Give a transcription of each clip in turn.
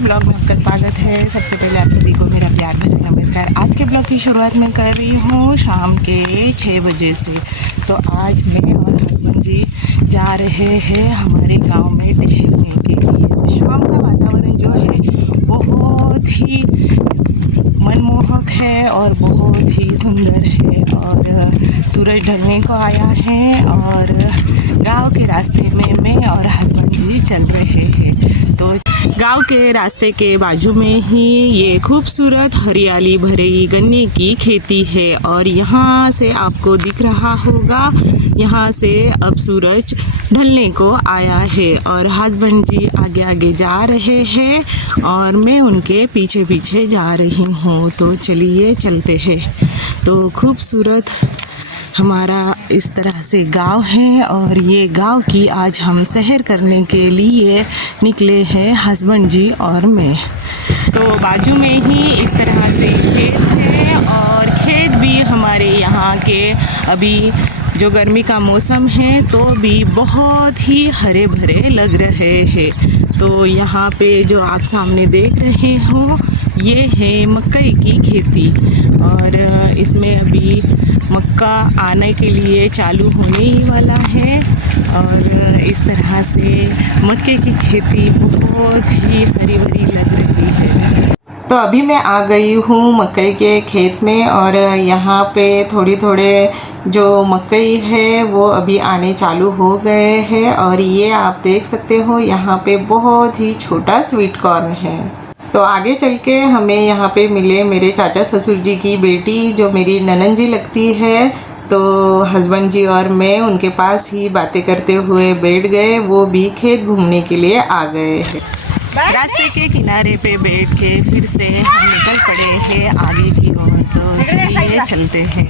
Blog में आपका स्वागत है। सबसे पहले आप सभी को मेरा प्यार भरा नमस्कार। आज के ब्लॉग की शुरुआत मैं कर रही हूँ शाम के 6 बजे से। तो आज मैं और हस्बैंड जी जा रहे हैं हमारे गांव में टहलने के लिए। शाम का वातावरण जो है बहुत ही मनमोहक है और बहुत ही सुंदर है और सूरज ढलने को आया है और गांव के रास्ते में मैं और हस्बैंड जी चल रहे हैं। तो गांव के रास्ते के बाजू में ही ये खूबसूरत हरियाली भरी गन्ने की खेती है और यहाँ से आपको दिख रहा होगा, यहाँ से अब सूरज ढलने को आया है और हस्बैंड जी आगे आगे जा रहे हैं और मैं उनके पीछे पीछे जा रही हूँ। तो चलिए चलते हैं। तो खूबसूरत हमारा इस तरह से गांव है और ये गांव की आज हम सैर करने के लिए निकले हैं हस्बैंड जी और मैं। तो बाजू में ही इस तरह से खेत है और खेत भी हमारे यहाँ के अभी जो गर्मी का मौसम है तो भी बहुत ही हरे भरे लग रहे हैं। तो यहाँ पे जो आप सामने देख रहे हो ये है मकई की खेती और इसमें अभी मक्का आने के लिए चालू होने ही वाला है और इस तरह से मक्के की खेती बहुत ही हरी भरी लग रही है। तो अभी मैं आ गई हूँ मकई के खेत में और यहाँ पे थोड़े जो मकई है वो अभी आने चालू हो गए हैं और ये आप देख सकते हो यहाँ पे बहुत ही छोटा स्वीट कॉर्न है। तो आगे चल के हमें यहाँ पे मिले मेरे चाचा ससुर जी की बेटी जो मेरी ननंद जी लगती है। तो हस्बैंड जी और मैं उनके पास ही बातें करते हुए बैठ गए, वो भी खेत घूमने के लिए आ गए हैं। रास्ते के किनारे पे बैठ के फिर से हम निकल पड़े हैं आगे की ओर। तो चलिए चलते हैं।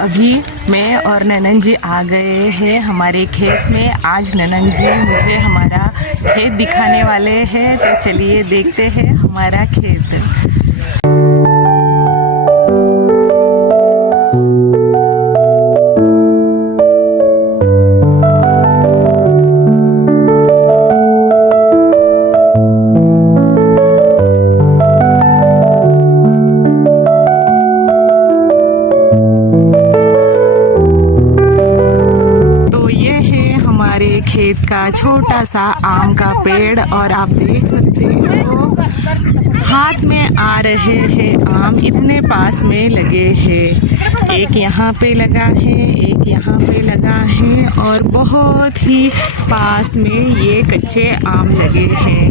अभी मैं और ननंद जी आ गए हैं हमारे खेत में। आज ननंद जी मुझे हमारा खेत दिखाने वाले हैं। तो चलिए देखते हैं हमारा खेत। खेत का छोटा सा आम का पेड़ और आप देख सकते हो हाथ में आ रहे हैं आम, इतने पास में लगे हैं। एक यहाँ पे लगा है, एक यहाँ पे लगा है और बहुत ही पास में ये कच्चे आम लगे हैं।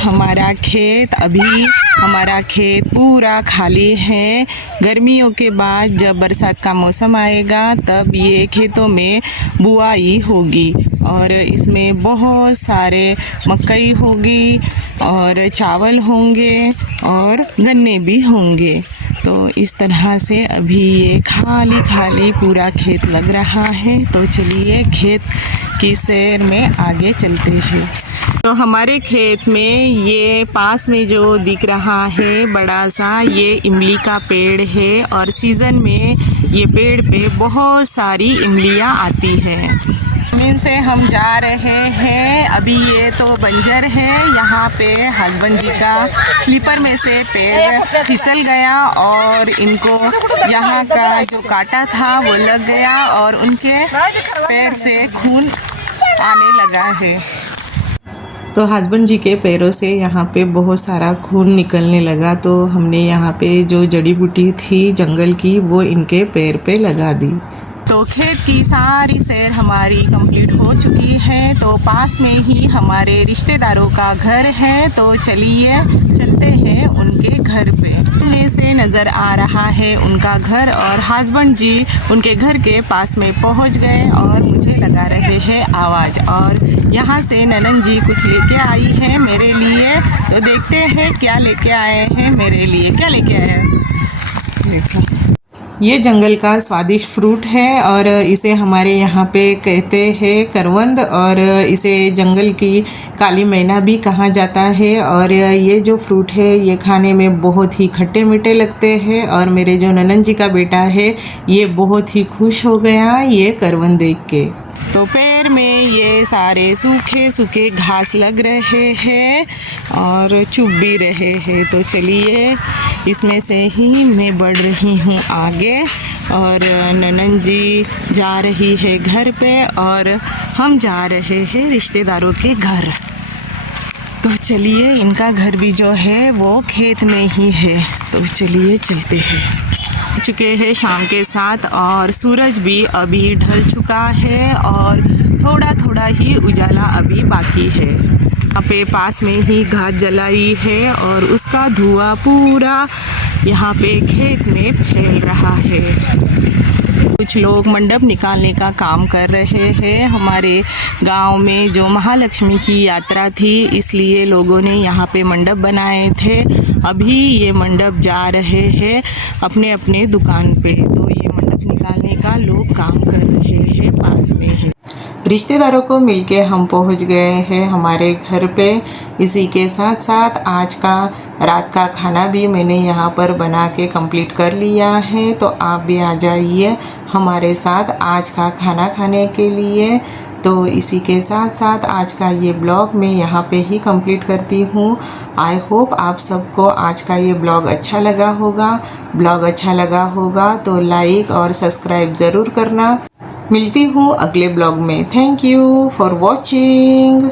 हमारा खेत, अभी हमारा खेत पूरा खाली है। गर्मियों के बाद जब बरसात का मौसम आएगा तब ये खेतों में बुआई होगी और इसमें बहुत सारे मकई होगी और चावल होंगे और गन्ने भी होंगे। तो इस तरह से अभी ये खाली खाली पूरा खेत लग रहा है। तो चलिए खेत की सैर में आगे चलते हैं। तो हमारे खेत में ये पास में जो दिख रहा है बड़ा सा, ये इमली का पेड़ है और सीज़न में ये पेड़ पे बहुत सारी इमलियाँ आती हैं। ज़मीन से हम जा रहे हैं। अभी ये तो बंजर है, यहाँ पे हस्बैंड जी का स्लीपर में से पैर फिसल गया और इनको यहाँ का जो कांटा था वो लग गया और उनके पैर से खून आने लगा है। तो हस्बैंड जी के पैरों से यहाँ पे बहुत सारा खून निकलने लगा। तो हमने यहाँ पे जो जड़ी बूटी थी जंगल की वो इनके पैर पे लगा दी। तो खेत की सारी सैर हमारी कंप्लीट हो चुकी है। तो पास में ही हमारे रिश्तेदारों का घर है। तो चलिए चलते हैं उनके घर पे। में से नज़र आ रहा है उनका घर और हस्बैंड जी उनके घर के पास में पहुंच गए और मुझे लगा रहे हैं आवाज़। और यहाँ से ननन जी कुछ लेके आई हैं मेरे लिए, तो देखते हैं क्या लेके आए हैं मेरे लिए। क्या लेके आए हैं देखो। ये जंगल का स्वादिष्ट फ्रूट है और इसे हमारे यहाँ पे कहते हैं करवंद, और इसे जंगल की काली मैना भी कहा जाता है। और ये जो फ्रूट है ये खाने में बहुत ही खट्टे मीठे लगते हैं। और मेरे जो ननन जी का बेटा है ये बहुत ही खुश हो गया ये करवंद देख के। तो पैर में ये सारे सूखे सूखे घास लग रहे हैं और चुभ भी रहे हैं। तो चलिए इसमें से ही मैं बढ़ रही हूँ आगे, और ननन जी जा रही है घर पे और हम जा रहे हैं रिश्तेदारों के घर। तो चलिए इनका घर भी जो है वो खेत में ही है, तो चलिए चलते हैं। चुके हैं शाम के 7 और सूरज भी अभी ढल चुका है और थोड़ा थोड़ा ही उजाला अभी बाकी है। यहाँ पे पास में ही घास जलाई है और उसका धुआं पूरा यहाँ पे खेत में फैल रहा है। कुछ लोग मंडप निकालने का काम कर रहे हैं। हमारे गांव में जो महालक्ष्मी की यात्रा थी इसलिए लोगों ने यहाँ पे मंडप बनाए थे। अभी ये मंडप जा रहे हैं अपने अपने दुकान पे, तो ये मंडप निकालने का लोग काम कर रहे हैं पास में ही। रिश्तेदारों को मिलके हम पहुंच गए हैं हमारे घर पे। इसी के साथ साथ आज का रात का खाना भी मैंने यहाँ पर बना के कंप्लीट कर लिया है, तो आप भी आ जाइए हमारे साथ आज का खाना खाने के लिए। तो इसी के साथ साथ आज का ये ब्लॉग मैं यहाँ पे ही कंप्लीट करती हूँ। आई होप आप सबको आज का ये ब्लॉग अच्छा लगा होगा। ब्लॉग अच्छा लगा होगा तो लाइक और सब्सक्राइब ज़रूर करना। मिलती हूँ अगले ब्लॉग में। Thank you for watching.